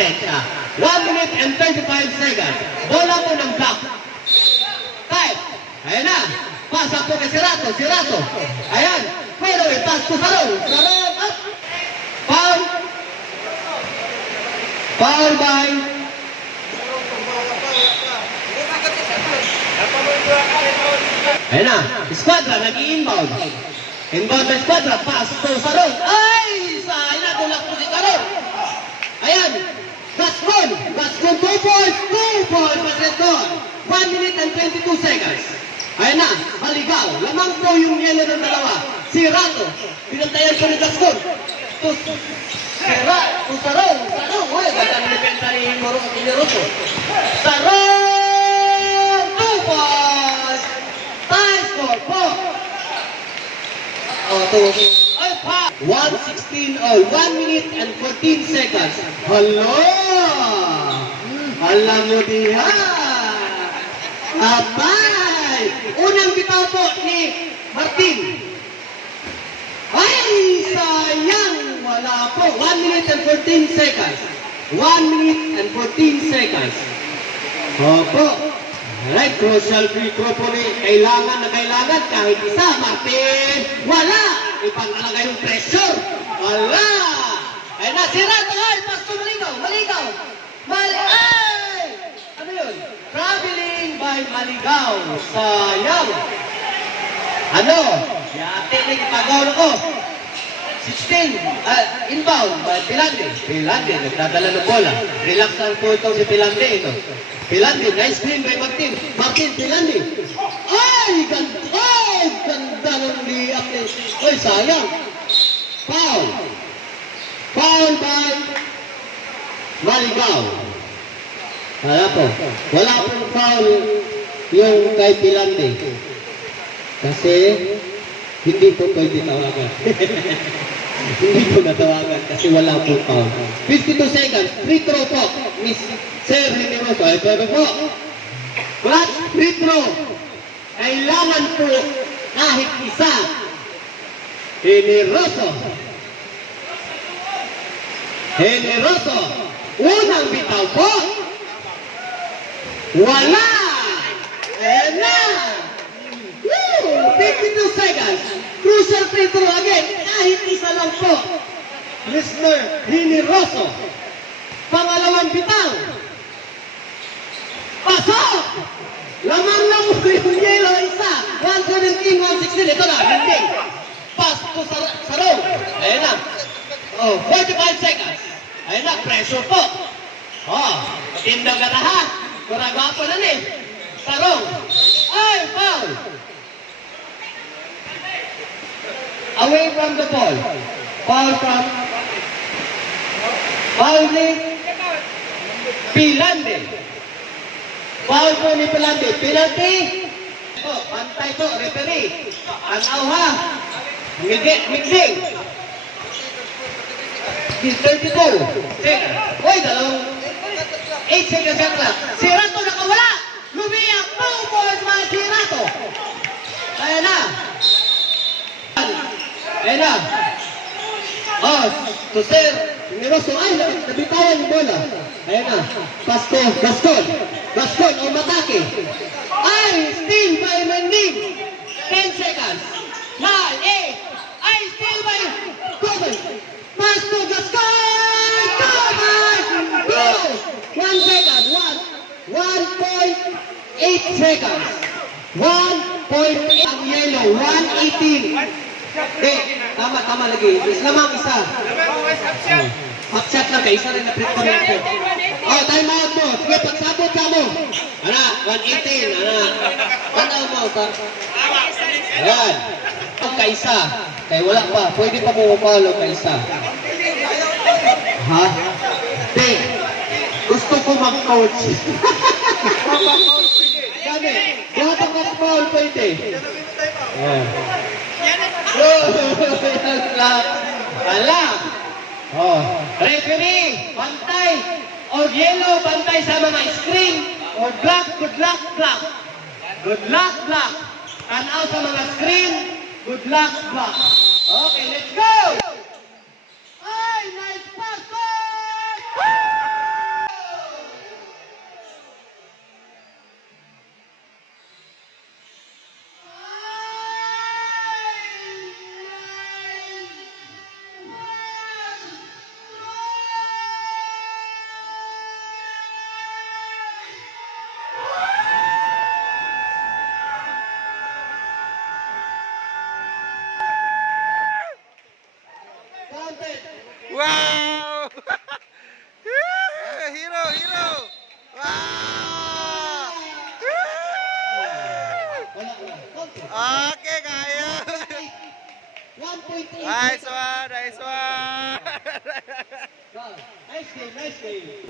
pasensya. 1 minute and 35 seconds. Bola po ng block. Time. Ayan na. Pasak po kay Sirato. Sirato. Ayan. Pero pass to Sarong. Sarong up. Foul. Foul by. Ayan na. Squadra nag-i-inbound. Inbound by Squadra. Pass to Sarong. Ay! Sayang na. Tulak po si Sarong. Ayan. Gascon. Gascon 2 points. 2 points. Gascon. 1 minute and 22 seconds. Ayan na. Maligaw. Lamang po yung yellow ng dalawa. Si Rato. Pinantayan po ni Gascon. Sarong. Sarong. Uy, ganda ng depensa ni Rosso. Sarong. 2 points. Tie score po. Ay, pa. 1:16 all. 1 minute and 14 seconds. Hello! Alam mo diha. Abay! Unang bitaw po ni Martin. Ay, sayang! Wala po. 1 minute and 14 seconds. 1 minute and 14 seconds. Opo. Alright, crucial free throw po ni kailangan kahit isa. Martin, wala! Ibang talaga yung pressure. Wala! Ay na, si Rato, ay, pasto, maligaw. Ay! Ano yun? Traveling by Maligaw. Sayang. Ano? Yate, nagpagaw na ko. 16, inbound by Pilande. Pilande, nagdadala ng bola. Relax lang po itong si Pilande ito. Pilande, nice screen by Martin. Martin, Pilande. Ay, ganda! Ay, ganda ng liyak eh. Ay, sayang. Foul. Foul by Maligaw. Wala pong foul yung kay Pilande. Kasi, hindi po pwede tawagan. Hindi po natawagan kasi wala po foul. 52 seconds. Free throw po. Miss Sir Generoso. Ay, pwede po. Clutch free throw. Kailangan po kahit isa. Generoso. Unang bitaw po. Wala. Ayan na. 52 seconds. Crucial free throw again. Kahit isa lang po. Mr. Generoso. Pangalawang bitaw. Pasok! Lamang lang mo yung yellow isa. 117, 116. Ito na, hindi. Pass to Sarong. Ayan na. 45 seconds. Ayan na, pressure po. Tindaw ka na ha. Kuragawa po na ni. Sarong. Ay, foul. Away from the ball. Foul ni Pilande. Foul po ni Pilande. Penalty. Pantay po, referee. Anaw ha. Mixing. 32. Uy, dalawang 8 seconds yan lang. Si Rato nakawala. Lumiyak. 2 points man si Rato. Ayan na. Ayan na. To Sir Generoso. Ay, nabitawan yung bola. Ayan na. Pasko. Gascon o matake. Ay, steal by Mending. 10 seconds. 9, 8. Ay, steal by Kobe. Pasko, Gascon. Go! 1 second. 1.8 seconds. 1.8 ang yellow. 1:18. Tama lagi. Lamang isa. Upset lang kayo. Isa rin na-print ko rin. Time out mo. Sige, pagsabot ka mo. 1:18. Tanaw mo. Ayan. Kaisa. Kaya wala pa. Pwede pa mo mapalo kaisa. Ha? Hindi. Gusto ko mag-coach. Sabi, bata ka small pwede. Wala. Referee, bantay. O yellow, bantay sa mga screen. O black, good luck. Tanaw sa mga screen. Good luck, black. Okay, let's go! Ay, nice pass! Okay, kaya. 1.8. Nice one, nice one. Nice game, nice game.